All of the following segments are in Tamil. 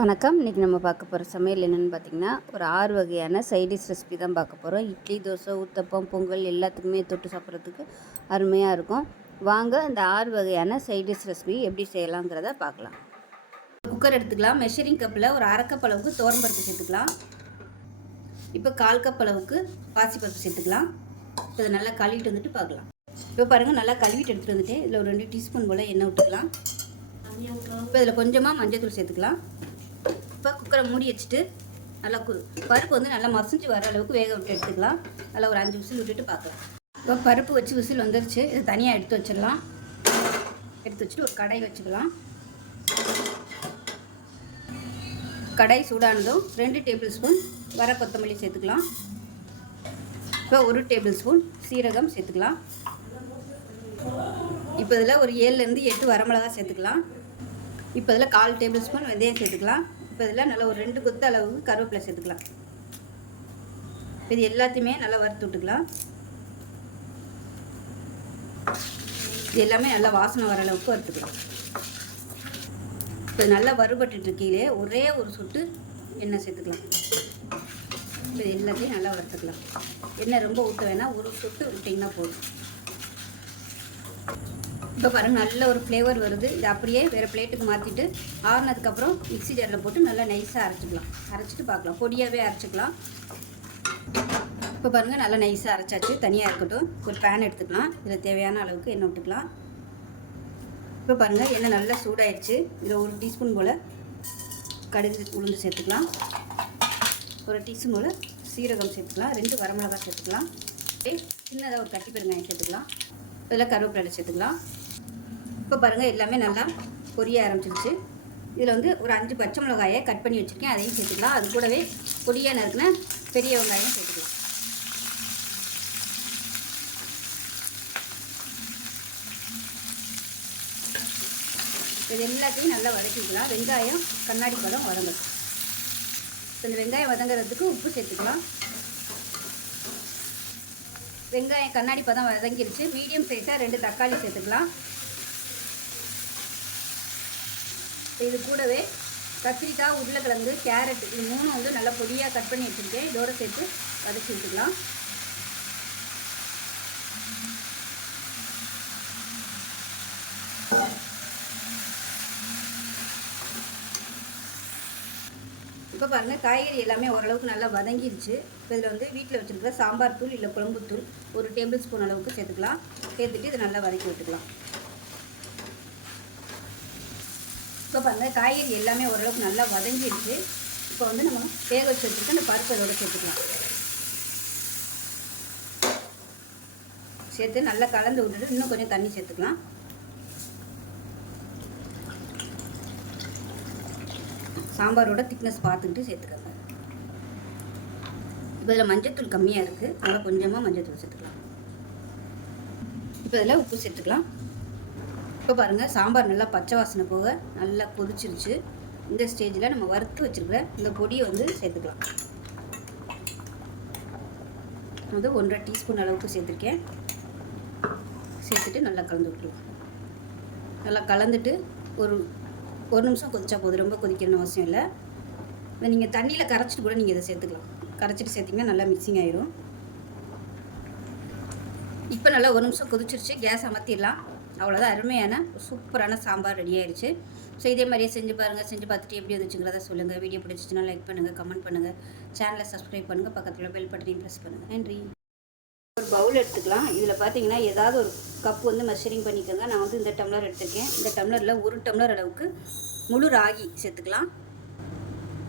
வணக்கம். இன்றைக்கி நம்ம பார்க்க போகிற சமையல் என்னென்னு பார்த்தீங்கன்னா ஒரு ஆறு வகையான சைடிஷ் ரெசிபி தான் பார்க்க போகிறோம் இட்லி தோசை ஊத்தப்பம் பொங்கல் எல்லாத்துக்குமே தொட்டு சாப்பிட்றதுக்கு அருமையாக இருக்கும். வாங்க இந்த ஆறு வகையான சைடிஷ் ரெசிபி எப்படி செய்யலாங்கிறத பார்க்கலாம். குக்கர் எடுத்துக்கலாம். மெஷரிங் கப்பில் ஒரு அரைக்கப் அளவுக்கு பருப்பு சேர்த்துக்கலாம். இப்போ கால் கப் அளவுக்கு பாசிப்பருப்பு சேர்த்துக்கலாம். இப்போ இதை நல்லா கழுவிட்டு வந்துட்டு பார்க்கலாம். இப்போ பாருங்கள் நல்லா கழுவிட்டு எடுத்துகிட்டு வந்துட்டு இதில் ஒரு ரெண்டு டீஸ்பூன் போல் எண்ணெய் விட்டுக்கலாம் இப்போ இதில் கொஞ்சமாக மஞ்சள் தூள் சேர்த்துக்கலாம். இப்போ குக்கரை மூடி வச்சுட்டு நல்லா கு பருப்பு வந்து நல்லா மசிஞ்சு வர அளவுக்கு வேக விட்டு எடுத்துக்கலாம். நல்லா ஒரு அஞ்சு விசில் விட்டுட்டு பார்க்கலாம். இப்போ பருப்பு வச்சு விசில் வந்துருச்சு. இது தனியாக எடுத்து வச்சிடலாம். எடுத்து வச்சுட்டு ஒரு கடாய் வச்சுக்கலாம். கடாய் சூடானதும் ரெண்டு டேபிள் ஸ்பூன் வர கொத்தமல்லி சேர்த்துக்கலாம். இப்போ ஒரு டேபிள் ஸ்பூன் சீரகம் சேர்த்துக்கலாம். இப்போ இதில் ஒரு ஏழுலேருந்து எட்டு வரமிளகா சேர்த்துக்கலாம். இப்போ இதில் கால் டேபிள் ஸ்பூன் வெந்தயம் சேர்த்துக்கலாம். பதிலாக நல்லா ஒரு ரெண்டு கொத்து அளவுக்கு கருவேப்பிலை சேர்த்துக்கலாம். இது எல்லாத்தையுமே நல்லா வறுத்து விட்டுக்கலாம். இது எல்லாமே நல்லா வாசனை வர அளவுக்கு வறுத்துக்கலாம். இப்போ நல்லா வறுபட்டு இருக்கீங்களே ஒரே ஒரு சொட்டு எண்ணெய் சேர்த்துக்கலாம். இப்போ எல்லாத்தையும் நல்லா வறுத்துக்கலாம். எண்ணெய் ரொம்ப ஊற்ற வேணால் ஒரு சொட்டு விட்டிங்கன்னா போதும். இப்போ பாருங்கள் நல்ல ஒரு ஃப்ளேவர் வருது. இது அப்படியே வேறு பிளேட்டுக்கு மாற்றிட்டு ஆறுனதுக்கப்புறம் மிக்ஸி ஜாரில் போட்டு நல்லா நைஸாக அரைச்சிக்கலாம். அரைச்சிட்டு பார்க்கலாம். பொடியாகவே அரைச்சிக்கலாம். இப்போ பாருங்கள் நல்லா நைஸாக அரைச்சாச்சு. தனியாக இருக்கட்டும். ஒரு பேன் எடுத்துக்கலாம். இதில் தேவையான அளவுக்கு எண்ணெய் விட்டுக்கலாம். இப்போ பாருங்கள் எண்ணெய் நல்லா சூடாயிடுச்சு இதில் ஒரு டீஸ்பூன் போல் கடுகு உளுந்து சேர்த்துக்கலாம். ஒரு டீஸ்பூன் போல் சீரகம் சேர்த்துக்கலாம். ரெண்டு வரமிளகாய் சேர்த்துக்கலாம். சின்னதாக ஒரு கட்டி பெருங்காயம் சேர்த்துக்கலாம். இதில் கருவேப்பிலை சேர்த்துக்கலாம். இப்போ பாருங்கள் எல்லாமே நல்லா பொரிய ஆரம்பிச்சிருச்சு. இதில் வந்து ஒரு அஞ்சு பச்சை மிளகாயை கட் பண்ணி வச்சுருக்கேன் அதையும் சேர்த்துக்கலாம். அது கூடவே பொடியாக நறுக்குனா பெரிய வெங்காயம் சேர்த்துக்கலாம். இது எல்லாத்தையும் நல்லா வதக்கிக்கலாம். வெங்காயம் கண்ணாடி பழம் வதங்கணும் இந்த வெங்காயம் வதங்குறதுக்கு உப்பு சேர்த்துக்கலாம். வெங்காயம் கண்ணாடி பதம் வதங்கிருச்சு. மீடியம் சைஸாக ரெண்டு தக்காளி சேர்த்துக்கலாம். இது கூடவே கத்திரிக்காய் உருளைக்கிழங்கு கேரட் இது மூணும் வந்து நல்லா பொடியாக கட் பண்ணி வச்சுருக்கேன். இதோடு சேர்த்து வதக்கி விட்டுக்கலாம். இப்போ பாருங்கள் காய்கறி எல்லாமே ஓரளவுக்கு நல்லா வதங்கிடுச்சு இப்போ இதில் வந்து வீட்டில் வச்சுருக்கிற சாம்பார் தூள் இல்லை குழம்பு தூள் ஒரு டேபிள் ஸ்பூன் அளவுக்கு சேர்த்துக்கலாம். சேர்த்துட்டு இதை நல்லா வதக்கி விட்டுக்கலாம். இப்போ பாருங்கள் காய்கறி எல்லாமே ஓரளவுக்கு நல்லா வதங்கிடுச்சு. இப்போ வந்து நம்ம வேக வச்சு வச்சுருக்க அந்த பருப்பு அதோட சேர்த்துக்கலாம். சேர்த்து நல்லா கலந்து விட்டுட்டு இன்னும் கொஞ்சம் தண்ணி சேர்த்துக்கலாம். சாம்பாரோட திக்னஸ் பார்த்துக்கிட்டு சேர்த்துக்கோங்க. இப்போ இதில் மஞ்சத்தூள் கம்மியாக இருக்குது அதனால் கொஞ்சமாக மஞ்சத்தூள் சேர்த்துக்கலாம். இப்போ இதில் உப்பு சேர்த்துக்கலாம். இப்போ பாருங்கள் சாம்பார் நல்லா பச்சை வாசனை போக நல்லா கொதிச்சிருச்சு. இந்த ஸ்டேஜில் நம்ம வறுத்து வச்சுருக்கிற இந்த பொடியை வந்து சேர்த்துக்கலாம். வந்து ஒன்றரை டீஸ்பூன் அளவுக்கு சேர்த்துருக்கேன். சேர்த்துட்டு நல்லா கலந்து விட்டுருவோம். நல்லா கலந்துட்டு ஒரு ஒரு நிமிஷம் கொதிச்சா போதும். ரொம்ப கொதிக்கணும்னு அவசியம் இல்லை. இதை நீங்கள் தண்ணியில் கரைச்சிட்டு கூட நீங்கள் இதை சேர்த்துக்கலாம். கரைச்சிட்டு சேர்த்திங்கன்னா நல்லா மிக்சிங் ஆயிரும். இப்போ நல்லா ஒரு நிமிஷம் கொதிச்சிருச்சு. கேஸ் அமர்த்திடலாம். அவ்வளோதான் அருமையான சூப்பரான சாம்பார் ரெடி ஆயிடுச்சு. ஸோ இதே மாதிரியே செஞ்சு பாருங்கள் செஞ்சு பார்த்துட்டு எப்படி வந்துச்சுங்கிறத சொல்லுங்கள் வீடியோ பிடிச்சிச்சுன்னா லைக் பண்ணுங்கள் கமெண்ட் பண்ணுங்கள் சேனலை சப்ஸ்கிரைப் பண்ணுங்கள் பக்கத்தில் பெல் பட்டனையும் ப்ரெஸ் பண்ணுங்கள் நன்றி. ஒரு பவுல் எடுத்துக்கலாம். இதில் பார்த்தீங்கன்னா ஏதாவது ஒரு கப் வந்து மெஷரிங் பண்ணிக்கோங்க. நான் வந்து இந்த டம்ளர் எடுத்துருக்கேன். இந்த டம்ளரில் ஒரு டம்ளர் அளவுக்கு முழு ராகி சேர்த்துக்கலாம்.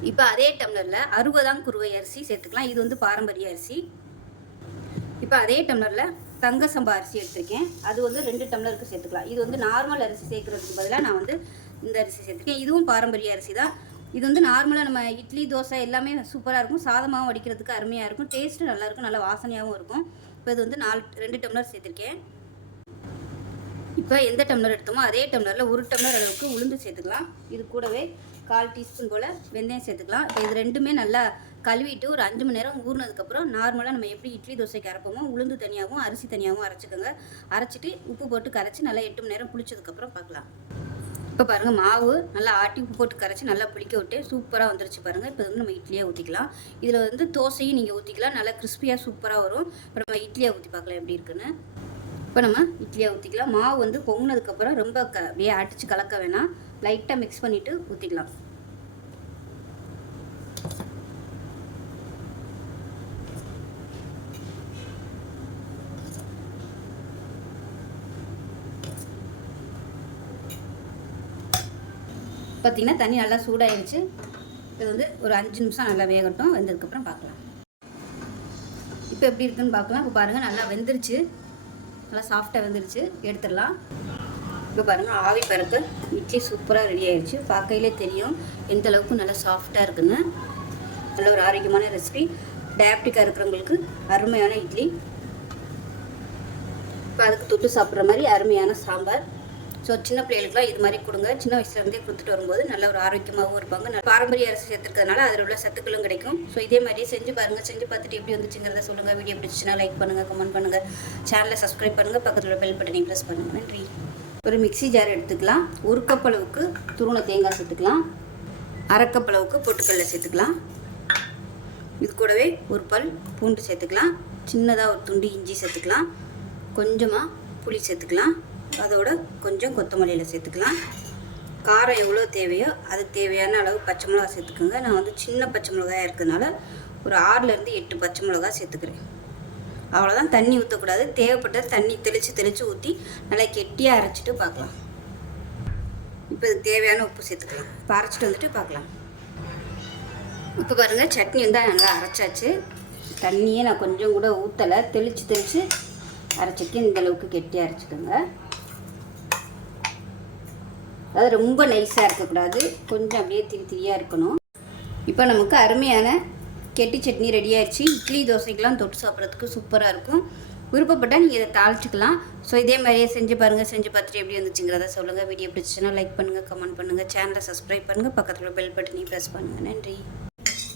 இப்போ அதே டம்ளரில் அறுபதாம் குருவை அரிசி சேர்த்துக்கலாம். இது வந்து பாரம்பரிய அரிசி. இப்போ அதே டம்ளரில் தங்க சம்பா அரிசி எடுத்திருக்கேன். அது வந்து ரெண்டு டம்ளருக்கு சேர்த்துக்கலாம். இது வந்து நார்மல் அரிசி சேர்க்குறதுக்கு பதிலாக நான் வந்து இந்த அரிசி சேர்த்துருக்கேன் இதுவும் பாரம்பரிய அரிசி தான். இது வந்து நார்மலாக நம்ம இட்லி தோசை எல்லாமே சூப்பராக இருக்கும். சாதமாகவும் வடிக்கிறதுக்கு அருமையாக இருக்கும். டேஸ்ட்டு நல்லாயிருக்கும் நல்லா வாசனையாகவும் இருக்கும். இப்போ இது வந்து நாலு ரெண்டு டம்ளர் சேர்த்துருக்கேன். இப்போ எந்த டம்ளர் எடுத்தோமோ அதே டம்ளரில் ஒரு டம்ளர் அளவுக்கு உளுந்து சேர்த்துக்கலாம். இது கூடவே கால் டீஸ்பூன் போல் வெந்தயம் சேர்த்துக்கலாம். இப்போ இது ரெண்டுமே நல்லா கழுவிட்டு ஒரு அஞ்சு மணி நேரம் ஊறினதுக்கப்புறம் நார்மலாக நம்ம எப்படி இட்லி தோசைக்கு அரைப்போமோ உளுந்து தனியாகவும் அரிசி தனியாகவும் அரைச்சிக்கோங்க. அரைச்சிட்டு உப்பு போட்டு கரைச்சி நல்லா எட்டு மணி நேரம் புளிச்சதுக்கப்புறம் பார்க்கலாம். இப்போ பாருங்கள் மாவு நல்லா ஆட்டி உப்பு போட்டு கரைச்சி நல்லா புளிக்க விட்டு சூப்பராக வந்துருச்சு பாருங்கள் இப்போ வந்து நம்ம இட்லியாக ஊற்றிக்கலாம் இதில் வந்து தோசையும் நீங்கள் ஊற்றிக்கலாம் நல்லா கிறிஸ்பியாக சூப்பராக வரும். இப்போ நம்ம இட்லியாக ஊற்றி பார்க்கலாம் எப்படி இருக்குன்னு. இப்போ நம்ம இட்லியாக ஊற்றிக்கலாம் மாவு வந்து பொங்கினதுக்கப்புறம் ரொம்ப க அப்படியே அடித்து கலக்க வேணாம். லைட்டாக மிக்ஸ் பண்ணிவிட்டு ஊற்றிக்கலாம் பார்த்தீங்கன்னா தண்ணி நல்லா சூடாயிடுச்சு. இது வந்து ஒரு அஞ்சு நிமிஷம் நல்லா வேகட்டும். வெந்ததுக்கப்புறம் பார்க்கலாம். இப்போ எப்படி இருக்குன்னு பார்க்கலாம். இப்போ பாருங்கள் நல்லா வெந்துருச்சு. நல்லா சாஃப்டாக வெந்துருச்சு. எடுத்துடலாம். இப்போ பாருங்கள் ஆவி பறக்கு இட்லி சூப்பராக ரெடி ஆயிடுச்சு. பார்க்கையிலே தெரியும் எந்த அளவுக்கு நல்லா சாஃப்டாக இருக்குன்னு. நல்ல ஒரு ஆரோக்கியமான ரெசிபி டயாப்டிக்காக இருக்கிறவங்களுக்கு அருமையான இட்லி. இப்போ அதுக்கு தொட்டு சாப்பிட்ற மாதிரி அருமையான சாம்பார். ஸோ சின்ன பிள்ளைகளுக்குலாம் இது மாதிரி கொடுங்க. சின்ன வயசுலேருந்தே கொடுத்துட்டு வரும்போது நல்ல ஒரு ஆரோக்கியமாகவும் இருப்பாங்க. நல்ல பாரம்பரிய அரிசி சேர்த்துக்கிறதுனால அதில் உள்ள சத்துக்களும் கிடைக்கும். ஸோ இதே மாதிரியே செஞ்சு பாருங்கள் செஞ்சு பார்த்துட்டு எப்படி வந்துச்சுங்கிறத சொல்லுங்கள் வீடியோ பிடிச்சிச்சுன்னா லைக் பண்ணுங்கள் கமெண்ட் பண்ணுங்கள் சேனலை சப்ஸ்கிரைப் பண்ணுங்கள் பக்கத்தில் உள்ள பெல் பட்டனையும் ப்ரெஸ் பண்ணுங்கள் நன்றி. ஒரு மிக்ஸி ஜார் எடுத்துக்கலாம். ஒரு கப் அளவுக்கு துருவன தேங்காய் சேர்த்துக்கலாம். அரைக்கப் அளவுக்கு பொட்டுக்கடலை சேர்த்துக்கலாம். இது கூடவே ஒரு பல் பூண்டு சேர்த்துக்கலாம். சின்னதாக ஒரு துண்டு இஞ்சி சேர்த்துக்கலாம். கொஞ்சமாக புளி சேர்த்துக்கலாம். அதோட கொஞ்சம் கொத்தமல்லியில் சேர்த்துக்கலாம். காரம் எவ்வளோ தேவையோ அது தேவையான அளவு பச்சை மிளகா சேர்த்துக்கோங்க. நான் வந்து சின்ன பச்சை மிளகாயாக இருக்கிறதுனால ஒரு ஆறுலேருந்து எட்டு பச்சை மிளகா சேர்த்துக்கிறேன். அவ்வளோதான் தண்ணி ஊற்றக்கூடாது தேவைப்பட்ட தண்ணி தெளித்து தெளித்து ஊற்றி நல்லா கெட்டியாக அரைச்சிட்டு பார்க்கலாம். இப்போ இதுக்கு தேவையான உப்பு சேர்த்துக்கலாம். இப்போ அரைச்சிட்டு வந்துட்டு பார்க்கலாம். இப்போ பாருங்கள் சட்னி வந்து நல்லா அரைச்சாச்சு. தண்ணியே நான் கொஞ்சம் கூட ஊற்றலை தெளித்து தெளித்து அரைச்சிட்டு இந்த அளவுக்கு கெட்டியாக அரைச்சிக்கோங்க. அதாவது ரொம்ப நைஸாக இருக்கக்கூடாது. கொஞ்சம் அப்படியே திரி திரியாக இருக்கணும். இப்போ நமக்கு அருமையான கெட்டி சட்னி ரெடி ஆயிடுச்சு இட்லி தோசைக்கெலாம் தொட்டு சாப்பிட்றதுக்கு சூப்பராக இருக்கும். விருப்பப்பட்டால் நீங்கள் இதை தாளிச்சிக்கலாம். ஸோ இதே மாதிரியே செஞ்சு பாருங்கள் செஞ்சு பார்த்துட்டு எப்படி வந்துச்சுங்கிறத சொல்லுங்கள் வீடியோ பிடிச்சிச்சுன்னா லைக் பண்ணுங்கள் கமெண்ட் பண்ணுங்கள் சேனலை சப்ஸ்கிரைப் பண்ணுங்கள் பக்கத்தில் பெல் பட்டனையும் ப்ரெஸ் பண்ணுங்கள் நன்றி.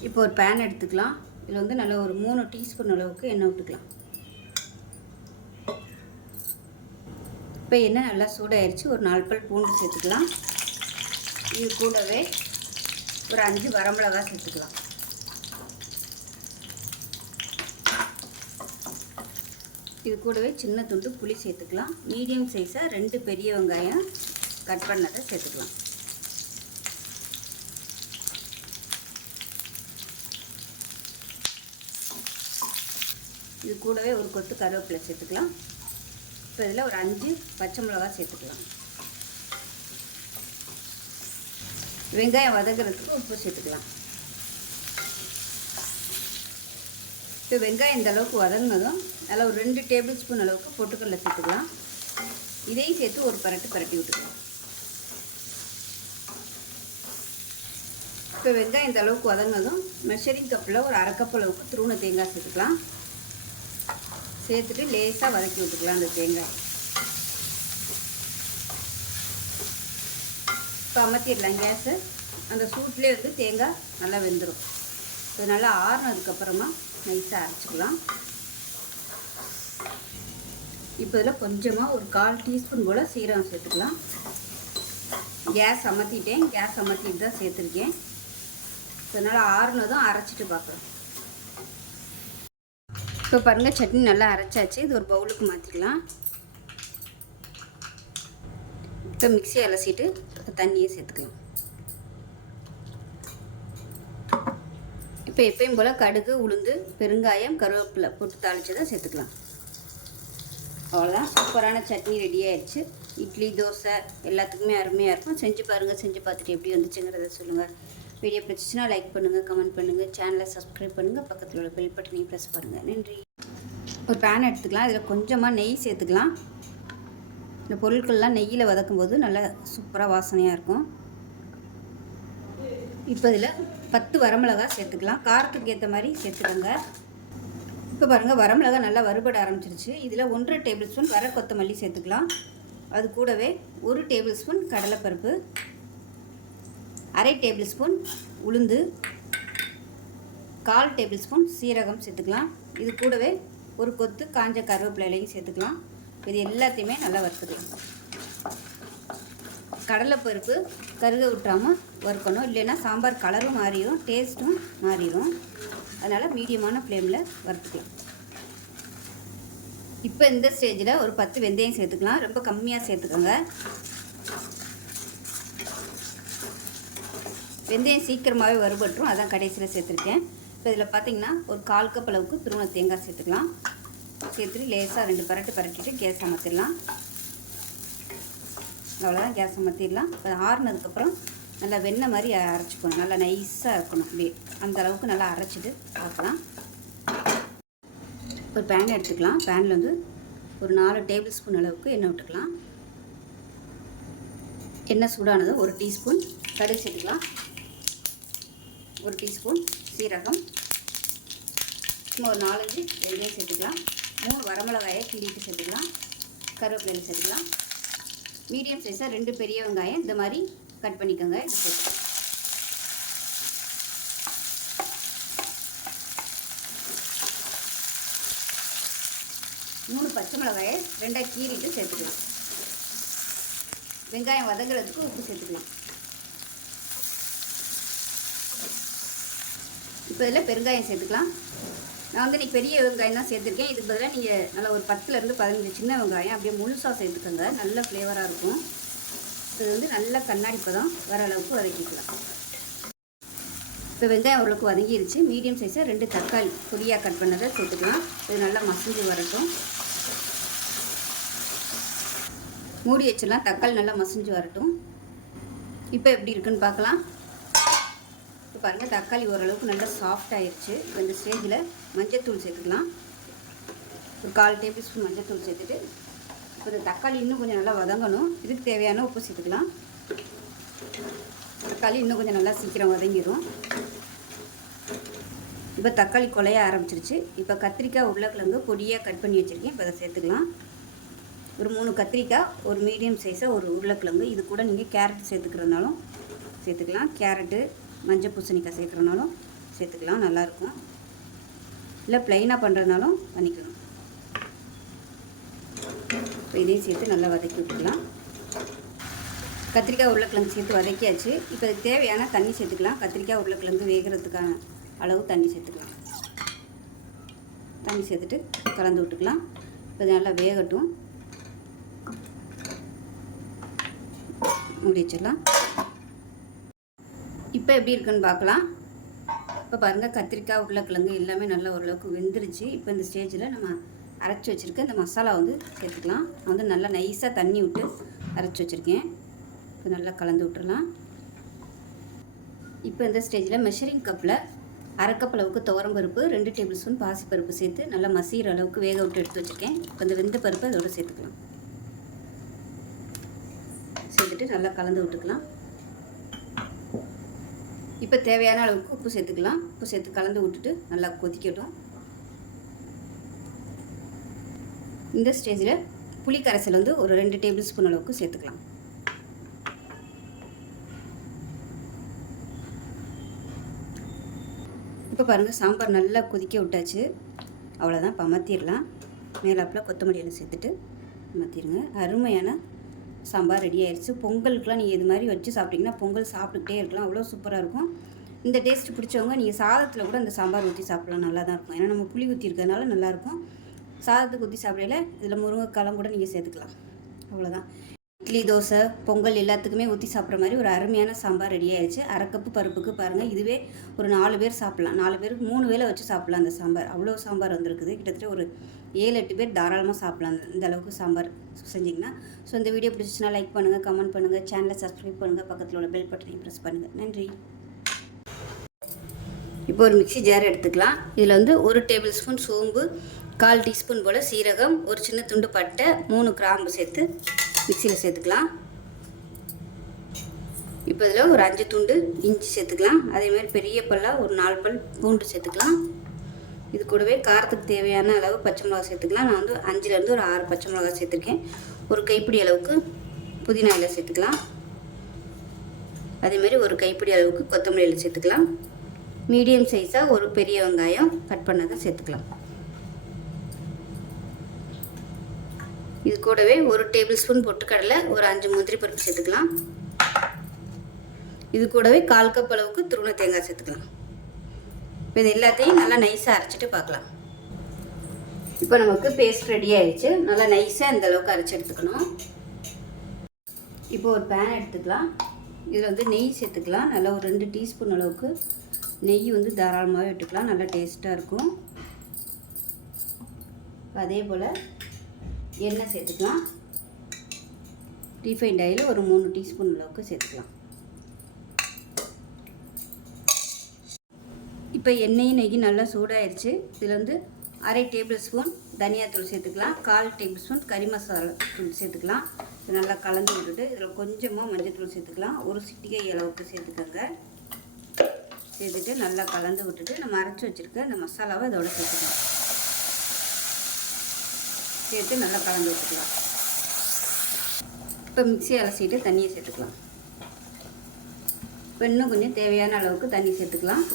இப்போ ஒரு பேன் எடுத்துக்கலாம். இதில் வந்து நல்ல ஒரு மூணு டீஸ்பூன் அளவுக்கு எண்ணெய் விட்டுக்கலாம் இப்போ எண்ணெய் நல்லா சூடாயிருச்சு. ஒரு நாலு பல் பூண்டு சேர்த்துக்கலாம். இது கூடவே ஒரு அஞ்சு வரமிளகா சேர்த்துக்கலாம். இது கூடவே சின்ன துண்டு புளி சேர்த்துக்கலாம். மீடியம் சைஸாக ரெண்டு பெரிய வெங்காயம் கட் பண்ணதை சேர்த்துக்கலாம். இது கூடவே ஒரு கொத்து கருவேப்பிலை சேர்த்துக்கலாம். இப்போ இதில் ஒரு அஞ்சு பச்சை மிளகா சேர்த்துக்கலாம். வெங்காயம் வதங்குறதுக்கு உப்பு சேர்த்துக்கலாம். இப்போ வெங்காயம் இந்த அளவுக்கு வதங்கினதும் நல்லா ஒரு ரெண்டு டேபிள் ஸ்பூன் அளவுக்கு பொட்டுக்கடலை சேர்த்துக்கலாம். இதையும் சேர்த்து ஒரு பரட்டு பரட்டி விட்டுக்கலாம். இப்போ வெங்காயம் இந்த அளவுக்கு வதங்கினதும் மெஷரிங் கப்பில் ஒரு அரை கப் அளவுக்கு திருவண தேங்காய் சேர்த்துக்கலாம். சேர்த்துட்டு லேசாக வதக்கி விட்டுக்கலாம் அந்த தேங்காய். இப்போ அமர்த்திடலாம் கேஸு. அந்த சூட்லேயே வந்து தேங்காய் நல்லா வெந்துடும் இது நல்லா ஆறுனதுக்கப்புறமா நைஸாக அரைச்சிக்கலாம். இப்போ இதில் கொஞ்சமாக ஒரு கால் டீஸ்பூன் போல் சீரகம் சேர்த்துக்கலாம். கேஸ் அமர்த்திட்டேன். கேஸ் அமர்த்திட்டு தான் சேர்த்துருக்கேன். இதனால் ஆறுனதும் அரைச்சிட்டு பார்க்குறேன் இப்போ பாருங்கள் சட்னி நல்லா அரைச்சாச்சு. இது ஒரு பவுலுக்கு மாற்றிக்கலாம் இப்போ மிக்சி அலசிட்டு தண்ணியை சேர்த்துக்கலாம். இப்போ எப்பயும் போல் கடுகு உளுந்து பெருங்காயம் கருவேப்பிலை போட்டு தாளித்து தான் சேர்த்துக்கலாம். அவ்வளோதான் சூப்பரான சட்னி ரெடி ஆயிடுச்சு. இட்லி தோசை எல்லாத்துக்குமே அருமையாக இருக்கும். செஞ்சு பாருங்கள் செஞ்சு பார்த்துட்டு எப்படி வந்துச்சுங்கிறத சொல்லுங்கள் வீடியோ பிடிச்சிச்சின்னா லைக் பண்ணுங்கள் கமெண்ட் பண்ணுங்கள் சேனலை சப்ஸ்கிரைப் பண்ணுங்கள் பக்கத்தில் உள்ள பெல் பட்டனையும் ப்ரெஸ் பண்ணுங்கள் நன்றி. ஒரு பேன் எடுத்துக்கலாம். இதில் கொஞ்சமாக நெய் சேர்த்துக்கலாம். இந்த பொருட்கள்லாம் நெய்யில் வதக்கும் போது நல்லா சூப்பராக வாசனையாக இருக்கும். இப்போ இதில் பத்து வரமிளகா சேர்த்துக்கலாம். காரத்துக்கு ஏற்ற மாதிரி சேர்த்துக்கோங்க. இப்போ பாருங்கள் வரமிளகா நல்லா வறுபட ஆரம்பிச்சிருச்சு. இதில் ஒன்றரை டேபிள் ஸ்பூன் வர கொத்தமல்லி சேர்த்துக்கலாம். அது கூடவே ஒரு டேபிள் ஸ்பூன் கடலைப்பருப்பு அரை டேபிள் ஸ்பூன் உளுந்து கால் டேபிள் ஸ்பூன் சீரகம் சேர்த்துக்கலாம். இது கூடவே ஒரு கொத்து காஞ்ச கருவேப்பிலையும் சேர்த்துக்கலாம். இது எல்லாத்தையுமே நல்லா வறுத்துக்கலாம். கடலைப்பருப்பு கருக விட்டுறாமல் வறுக்கணும். இல்லைன்னா சாம்பார் கலரும் மாறிடும் டேஸ்ட்டும் மாறிடும் அதனால் மீடியமான ஃப்ளேமில் வறுத்துக்கலாம். இப்போ இந்த ஸ்டேஜில் ஒரு பத்து வெந்தயம் சேர்த்துக்கலாம். ரொம்ப கம்மியாக சேர்த்துக்கோங்க. வெந்தயம் சீக்கிரமாகவே வறுபட்டுரும். அதான் கடைசியில் சேர்த்துருக்கேன். இப்போ இதில் பார்த்தீங்கன்னா ஒரு கால் கப் அளவுக்கு துருவன தேங்காய் சேர்த்துக்கலாம். சேர்த்துட்டு லேசாக ரெண்டு பரட்டு பரட்டிட்டு கேஸ் அமர்த்திடலாம். அவ்வளோதான் கேஸ் அமர்த்திடலாம். இப்போ ஆறுனதுக்கப்புறம் நல்லா வெண்ணெய் மாதிரி அரைச்சிக்கணும். நல்லா நைஸாக இருக்கணும். அப்படியே அந்த அளவுக்கு நல்லா அரைச்சிட்டு பார்க்கலாம். ஒரு பேன் எடுத்துக்கலாம். பேனில் வந்து ஒரு நாலு டேபிள் ஸ்பூன் அளவுக்கு எண்ணெய் விட்டுக்கலாம். எண்ணெய் சூடானது ஒரு டீஸ்பூன் கடுகு சேர்த்துக்கலாம். ஒரு டீஸ்பூன் சீரகம். சும்மா ஒரு நாலஞ்சு வெங்காயம் சேர்த்துக்கலாம். மூணு வரமிளகாயை கிண்டிட்டு சேர்த்துக்கலாம். கருவேப்பிலை சேர்த்துக்கலாம். மீடியம் சைஸாக ரெண்டு பெரிய வெங்காயம் இந்த மாதிரி கட் பண்ணிக்கோங்க. இது சேர்த்துக்கலாம். மூணு பச்சை மிளகாயை ரெண்டாக கீறிட்டு சேர்த்துக்கலாம். வெங்காயம் வதங்குறதுக்கு உப்பு சேர்த்துக்கலாம். இப்போ இதில் பெருங்காயம் சேர்த்துக்கலாம். நான் வந்து இன்றைக்கி பெரிய வெங்காயம் தான் சேர்த்துருக்கேன். இதுக்கு பதிலாக நீங்கள் நல்லா ஒரு பத்துலேருந்து பதினஞ்சு சின்ன வெங்காயம் அப்படியே முழுசாக சேர்த்துக்கோங்க. நல்ல ஃப்ளேவராக இருக்கும். இது வந்து நல்ல கண்ணாடி பதம் வர அளவுக்கு வதக்கிக்கலாம். இப்போ வெங்காயம் ஓரளவுக்கு வதங்கிருச்சு. மீடியம் சைஸாக ரெண்டு தக்காளி பொடியாக கட் பண்ணதை சேர்த்துக்கலாம். இது நல்லா மசிஞ்சு வரட்டும். மூடி வச்சிடலாம். தக்காளி நல்லா மசிஞ்சு வரட்டும். இப்போ எப்படி இருக்குன்னு பார்க்கலாம். இப்போ பாருங்கள் தக்காளி ஓரளவுக்கு நல்லா சாஃப்ட் ஆயிடுச்சு இப்போ இந்த ஸ்டேஜில் மஞ்சத்தூள் சேர்த்துக்கலாம். ஒரு கால் டேபிள் ஸ்பூன் மஞ்சத்தூள் சேர்த்துட்டு இப்போ இந்த தக்காளி இன்னும் கொஞ்சம் நல்லா வதங்கணும். இதுக்கு தேவையான உப்பு சேர்த்துக்கலாம். தக்காளி இன்னும் கொஞ்சம் நல்லா சீக்கிரம் வதங்கிடும் இப்போ தக்காளி குலைய ஆரம்பிச்சிருச்சு. இப்போ கத்திரிக்காய் உருளைக்கிழங்கு பொடியாக கட் பண்ணி வச்சுருக்கேன். இப்போ அதை சேர்த்துக்கலாம். ஒரு மூணு கத்திரிக்காய் ஒரு மீடியம் சைஸாக ஒரு உருளைக்கிழங்கு. இது கூட நீங்கள் கேரட் சேர்த்துக்கிறதுனாலும் சேர்த்துக்கலாம். கேரட்டு மஞ்சள் பூசணிக்காய் சேர்க்குறனாலும் சேர்த்துக்கலாம் நல்லாயிருக்கும். இல்லை ப்ளைனாக பண்ணுறதுனாலும் பண்ணிக்கலாம். இப்போ இதையும் சேர்த்து நல்லா வதக்கி விட்டுக்கலாம். கத்திரிக்காய் உருளைக்கிழங்கு சேர்த்து வதக்கியாச்சு. இப்போ தேவையான தண்ணி சேர்த்துக்கலாம். கத்திரிக்காய் உருளைக்கிழங்கு வேகிறதுக்கான அளவு தண்ணி சேர்த்துக்கலாம். தண்ணி சேர்த்துட்டு கலந்து விட்டுக்கலாம். இப்போ நல்லா வேகட்டும். மூடி வச்சிடலாம். இப்போ எப்படி இருக்குன்னு பார்க்கலாம். இப்போ பாருங்கள் கத்திரிக்காய் உருளைக்கிழங்கு எல்லாமே நல்லா ஓரளவுக்கு வெந்துருச்சு. இப்போ இந்த ஸ்டேஜில் நம்ம அரைச்சி வச்சுருக்க இந்த மசாலா வந்து சேர்த்துக்கலாம். நான் வந்து நல்லா நைஸாக தண்ணி விட்டு அரைச்சி வச்சுருக்கேன். இப்போ நல்லா கலந்து விட்டுறலாம். இப்போ இந்த ஸ்டேஜில் மெஷரிங் கப்பில் அரைக்கப் கப் அளவுக்கு துவரம்பருப்பு ரெண்டு டேபிள் ஸ்பூன் பாசிப்பருப்பு சேர்த்து நல்லா மசிகிற அளவுக்கு வேக விட்டு எடுத்து வச்சுருக்கேன். இப்போ இந்த வெந்த பருப்பு அதோட சேர்த்துக்கலாம். சேர்த்துட்டு நல்லா கலந்து விட்டுக்கலாம். இப்போ தேவையான அளவுக்கு உப்பு சேர்த்துக்கலாம். உப்பு சேர்த்து கலந்து விட்டுட்டு நல்லா கொதிக்கட்டும். இந்த ஸ்டேஜில் புளி கரைசல் வந்து ஒரு ரெண்டு டேபிள் ஸ்பூன் அளவுக்கு சேர்த்துக்கலாம். இப்போ பாருங்கள் சாம்பார் நல்லா கொதிக்க விட்டாச்சு. அவ்வளோதான் இப்போ அமர்த்திடலாம் மேலாப்பில் கொத்தமல்லி இலை சேர்த்துட்டு அமர்த்திடுங்க அருமையான சாம்பார் ரெடி ஆயிடுச்சு பொங்கலுக்குலாம் நீங்கள் இது மாதிரி வச்சு சாப்பிட்டிங்கன்னா பொங்கல் சாப்பிட்டுக்கிட்டே இருக்கலாம். அவ்வளோ சூப்பராக இருக்கும். இந்த டேஸ்ட் பிடிச்சவங்க நீங்கள் சாதத்தில் கூட இந்த சாம்பார் ஊற்றி சாப்பிட்லாம். நல்லா தான் இருக்கும். ஏன்னா நம்ம புளி ஊற்றி இருக்கிறதுனால நல்லாயிருக்கும் சாதத்துக்கு ஊற்றி சாப்பிடையில இதில் முருங்கைக்காலம் கூட நீங்கள் சேர்த்துக்கலாம். அவ்வளோதான் இட்லி தோசை பொங்கல் எல்லாத்துக்குமே ஊற்றி சாப்பிட்ற மாதிரி ஒரு அருமையான சாம்பார் ரெடி ஆயிடுச்சு அரை கப்பு பருப்புக்கு பாருங்கள் இதுவே ஒரு நாலு பேர் சாப்பிட்லாம். நாலு பேருக்கு மூணு வேலை வச்சு சாப்பிட்லாம் அந்த சாம்பார். அவ்வளோ சாம்பார் வந்திருக்குது. கிட்டத்தட்ட ஒரு ஏழு எட்டு பேர் தாராளமாக சாப்பிட்லாம். அந்த இந்த அளவுக்கு சாம்பார் செஞ்சிங்கன்னா ஸோ இந்த வீடியோ பிடிச்சிச்சுன்னா லைக் பண்ணுங்கள் கமெண்ட் பண்ணுங்கள் சேனலை சப்ஸ்கிரைப் பண்ணுங்கள் பக்கத்தில் உள்ள பெல் பட்டனையும் ப்ரெஸ் பண்ணுங்கள் நன்றி. இப்போ ஒரு மிக்சி ஜார் எடுத்துக்கலாம். இதில் வந்து ஒரு டேபிள் ஸ்பூன் சோம்பு கால் டீஸ்பூன் போல் சீரகம் ஒரு சின்ன துண்டு பட்டை மூணு கிராம்பு சேர்த்து மிக்சியில் சேர்த்துக்கலாம். இப்போ இதில் ஒரு அஞ்சு துண்டு இஞ்சி சேர்த்துக்கலாம். அதேமாதிரி பெரிய பல்லாக ஒரு நாலு பல் பூண்டு சேர்த்துக்கலாம். இது கூடவே காரத்துக்கு தேவையான அளவு பச்சை மிளகா சேர்த்துக்கலாம். நான் வந்து அஞ்சுலேருந்து ஒரு ஆறு பச்சை மிளகா சேர்த்துருக்கேன். ஒரு கைப்பிடி அளவுக்கு புதினா இலை சேர்த்துக்கலாம். அதேமாரி ஒரு கைப்பிடி அளவுக்கு கொத்தமல்லி இலை சேர்த்துக்கலாம். மீடியம் சைஸாக ஒரு பெரிய வெங்காயம் கட் பண்ணதை சேர்த்துக்கலாம். இது கூடவே ஒரு டேபிள் ஸ்பூன் பொட்டுக்கடலை ஒரு அஞ்சு முந்திரி பருப்பு சேர்த்துக்கலாம். இது கூடவே கால் கப் அளவுக்கு துருண தேங்காய் சேர்த்துக்கலாம். இப்போ இது எல்லாத்தையும் நல்லா நைஸாக அரைச்சிட்டு பார்க்கலாம். இப்போ நமக்கு பேஸ்ட் ரெடி ஆயிடுச்சு. நல்லா நைஸாக இந்த அளவுக்கு அரைச்சி எடுத்துக்கணும். இப்போ ஒரு பேன் எடுத்துக்கலாம். இதில் வந்து நெய் சேர்த்துக்கலாம். நல்லா ஒரு ரெண்டு டீஸ்பூன் அளவுக்கு நெய் வந்து தாராளமாகவே விட்டுக்கலாம். நல்லா டேஸ்ட்டாக இருக்கும். அதே போல் எண்ணெய் சேர்த்துக்கலாம். ரீஃபைண்ட் ஆயில் ஒரு மூணு டீஸ்பூன் அளவுக்கு சேர்த்துக்கலாம். இப்போ எண்ணெயும் நெய்யும் நல்லா சூடாயிருச்சு. இதில் வந்து அரை டேபிள் ஸ்பூன் தனியாத்தூள் சேர்த்துக்கலாம். கால் டேபிள் ஸ்பூன் கறி மசாலா தூள் சேர்த்துக்கலாம். இது நல்லா கலந்து விட்டுட்டு இதில் கொஞ்சமாக மஞ்சள்தூள் சேர்த்துக்கலாம். ஒரு சிட்டிகை அளவுக்கு சேர்த்துக்கோங்க. சேர்த்துட்டு நல்லா கலந்து விட்டுட்டு நம்ம அரைச்சி வச்சுருக்க இந்த மசாலாவை இதோட சேர்த்துக்கலாம். சேர்த்து நல்லா கலந்து விட்டுக்கலாம். இப்போ மிக்ஸி அலசிட்டு தண்ணியை சேர்த்துக்கலாம். இப்போ இன்னும் கொஞ்சம் தேவையான அளவுக்கு தண்ணி சேர்த்துக்கலாம்.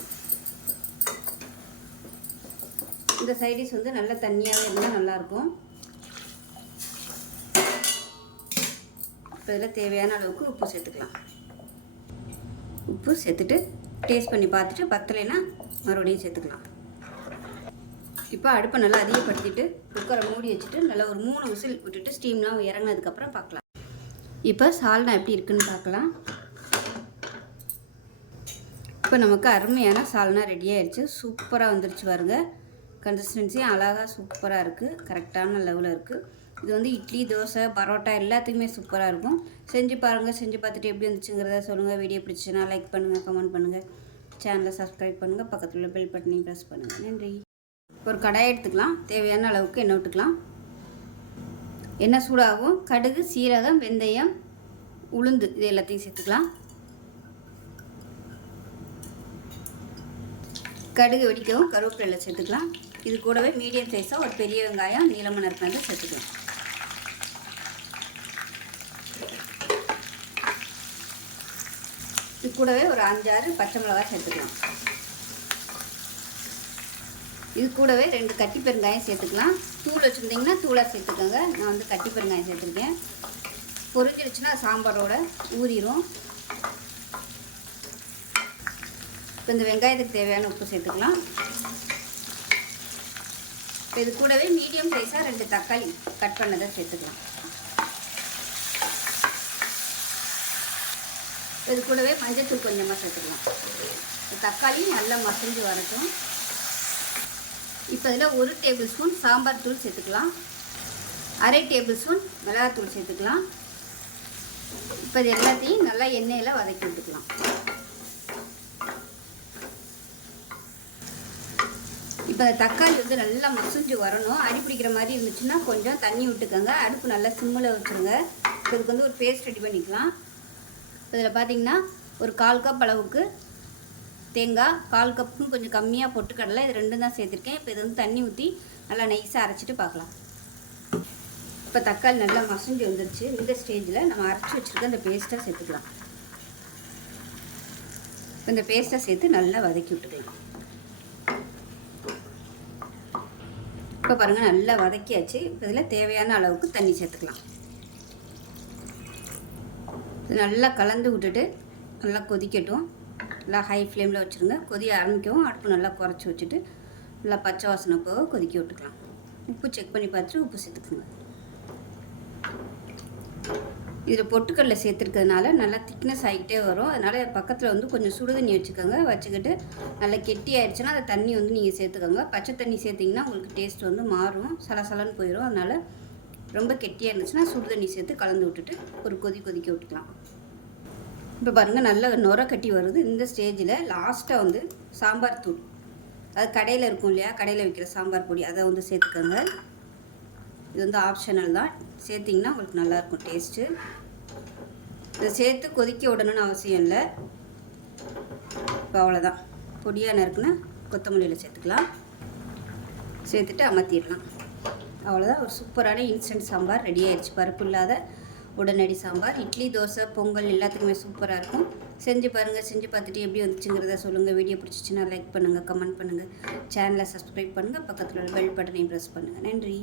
இந்த சைடிஷ் வந்து நல்லா தண்ணியாகவே இருந்தால் நல்லாயிருக்கும் இப்போ இதில் தேவையான அளவுக்கு உப்பு சேர்த்துக்கலாம். உப்பு சேர்த்துட்டு டேஸ்ட் பண்ணி பார்த்துட்டு பத்தலைன்னா மறுபடியும் சேர்த்துக்கலாம். இப்போ அடுப்பை நல்லா அதிகப்படுத்திட்டு குக்கரை மூடி வச்சுட்டு நல்லா ஒரு மூணு விசில் விட்டுட்டு ஸ்டீம்லாம் இறங்கினதுக்கப்புறம் பார்க்கலாம். இப்போ சால்னா எப்படி இருக்குன்னு பார்க்கலாம். இப்போ நமக்கு அருமையான சால்னா ரெடி ஆயிடுச்சு சூப்பராக வந்துருச்சு பாருங்கள் கன்சிஸ்டன்சி அழகாக சூப்பராக இருக்குது கரெக்டான லெவலில் இருக்குது இது வந்து இட்லி தோசை பரோட்டா எல்லாத்துக்குமே சூப்பராக இருக்கும். செஞ்சு பாருங்கள் செஞ்சு பார்த்துட்டு எப்படி வந்துச்சுங்கிறத சொல்லுங்கள் வீடியோ பிடிச்சுன்னா லைக் பண்ணுங்கள் கமெண்ட் பண்ணுங்கள் சேனலை சப்ஸ்கிரைப் பண்ணுங்கள் பக்கத்தில் உள்ள பெல் பட்டனையும் ப்ரெஸ் பண்ணுங்கள் நன்றி. ஒரு கடாய் எடுத்துக்கலாம். தேவையான அளவுக்கு எண்ணெய் விட்டுக்கலாம். எண்ணெய் சூடாகும். கடுகு சீரகம் வெந்தயம் உளுந்து இது எல்லாத்தையும் சேர்த்துக்கலாம். கடுகு வெடிக்கவும் கருவேப்பிலை சேர்த்துக்கலாம். இது கூடவே மீடியம் சைஸாக ஒரு பெரிய வெங்காயம் நீளமான இருக்கிறத சேர்த்துக்கலாம். இது கூடவே ஒரு அஞ்சாறு பச்சை மிளகாய் சேர்த்துக்கலாம். இது கூடவே ரெண்டு கட்டி பெருங்காயம் சேர்த்துக்கலாம். தூள் வச்சுருந்தீங்கன்னா தூளாக சேர்த்துக்கோங்க. நான் வந்து கட்டி பெருங்காயம் சேர்த்துருக்கேன். பொரிஞ்சிருச்சுன்னா சாம்பாரோட ஊறிடும் இப்போ இந்த வெங்காயத்துக்கு தேவையான உப்பு சேர்த்துக்கலாம். இப்போ இது கூடவே மீடியம் சைஸாக ரெண்டு தக்காளி கட் பண்ணதை சேர்த்துக்கலாம். இது கூடவே மஞ்சத்தூள் கொஞ்சமாக சேர்த்துக்கலாம். தக்காளி நல்லா மசிஞ்சு வரட்டும். இப்போ இதில் ஒரு டேபிள் ஸ்பூன் சாம்பார் தூள் சேர்த்துக்கலாம். அரை டேபிள் ஸ்பூன் மிளகாத்தூள் சேர்த்துக்கலாம். இப்போ இது எல்லாத்தையும் நல்லா எண்ணெயில் வதக்கி விட்டுக்கலாம். இப்போ தக்காளி வந்து நல்லா மசிஞ்சு வரணும். அடி பிடிக்கிற மாதிரி இருந்துச்சுன்னா கொஞ்சம் தண்ணி விட்டுக்கோங்க. அடுப்பு நல்லா சிம்மில் வச்சுருங்க. இதுக்கு வந்து ஒரு பேஸ்ட் ரெடி பண்ணிக்கலாம். இதில் பார்த்தீங்கன்னா ஒரு கால் கப் அளவுக்கு தேங்காய் கால் கப்பும் கொஞ்சம் கம்மியாக பொட்டுக்கடலை இது ரெண்டும் தான் சேர்த்துருக்கேன். இப்போ இது வந்து தண்ணி ஊற்றி நல்லா நைஸாக அரைச்சிட்டு பார்க்கலாம் இப்போ தக்காளி நல்லா மசிஞ்சு வந்துருச்சு. இந்த ஸ்டேஜில் நம்ம அரைச்சி வச்சுருக்க அந்த பேஸ்ட்டாக சேர்த்துக்கலாம். இந்த பேஸ்ட்டை சேர்த்து நல்லா வதக்கி விட்டுக்கலாம். இப்போ பாருங்கள் நல்லா வதக்கியாச்சு. இப்போ இதில் தேவையான அளவுக்கு தண்ணி சேர்த்துக்கலாம். நல்லா கலந்து விட்டுட்டு நல்லா கொதிக்கட்டும். நல்லா ஹை ஃப்ளேமில் வச்சுருங்க. கொதிய ஆரம்பிக்கவும் அடுப்பு நல்லா குறைச்சி வச்சுட்டு நல்லா பச்சை வாசனை போக கொதிக்க விட்டுக்கலாம். உப்பு செக் பண்ணி பார்த்துட்டு உப்பு சேர்த்துக்குங்க. இதில் பொட்டுக்கடலை சேர்த்துருக்கிறதுனால நல்லா திக்னஸ் ஆகிக்கிட்டே வரும். அதனால் பக்கத்தில் வந்து கொஞ்சம் சுடு தண்ணி வச்சுக்கோங்க. வச்சுக்கிட்டு நல்லா கெட்டி ஆயிடுச்சுன்னா அந்த தண்ணி வந்து நீங்கள் சேர்த்துக்கோங்க. பச்சை தண்ணி சேர்த்திங்கன்னா உங்களுக்கு டேஸ்ட் வந்து மாறும். சலசலன்னு போயிடும் அதனால் ரொம்ப கெட்டியாக இருந்துச்சுன்னா சுடு தண்ணி சேர்த்து கலந்து விட்டுட்டு ஒரு கொதி கொதிக்க விட்டுக்கலாம். இப்போ பாருங்கள் நல்ல நுர கட்டி வருது. இந்த ஸ்டேஜில் லாஸ்ட்டாக வந்து சாம்பார் தூள். அது கடையில் இருக்கும் இல்லையா? கடையில் விற்கிற சாம்பார் பொடி. அதை வந்து சேர்த்துக்கோங்க. இது வந்து ஆப்ஷனல் தான். சேர்த்திங்கன்னா உங்களுக்கு நல்லாயிருக்கும் டேஸ்ட்டு இதை சேர்த்து கொதிக்க விடணும்னு அவசியம் இல்லை. இப்போ அவ்வளோதான் பொடியாக நறுக்குன்னா கொத்தமல்லியில் சேர்த்துக்கலாம். சேர்த்துட்டு அமர்த்திடலாம். அவ்வளோதான் ஒரு சூப்பரான இன்ஸ்டன்ட் சாம்பார் ரெடி ஆயிடுச்சு. பருப்பு இல்லாத உடனடி சாம்பார். இட்லி தோசை பொங்கல் எல்லாத்துக்குமே சூப்பராக இருக்கும். செஞ்சு பாருங்கள் செஞ்சு பார்த்துட்டு எப்படி வந்துச்சுங்கிறத சொல்லுங்கள் வீடியோ பிடிச்சிச்சின்னா லைக் பண்ணுங்கள் கமெண்ட் பண்ணுங்கள் சேனலை சப்ஸ்கிரைப் பண்ணுங்கள் பக்கத்தில் உள்ள பெல் பட்டனையும் ப்ரெஸ் பண்ணுங்கள் நன்றி.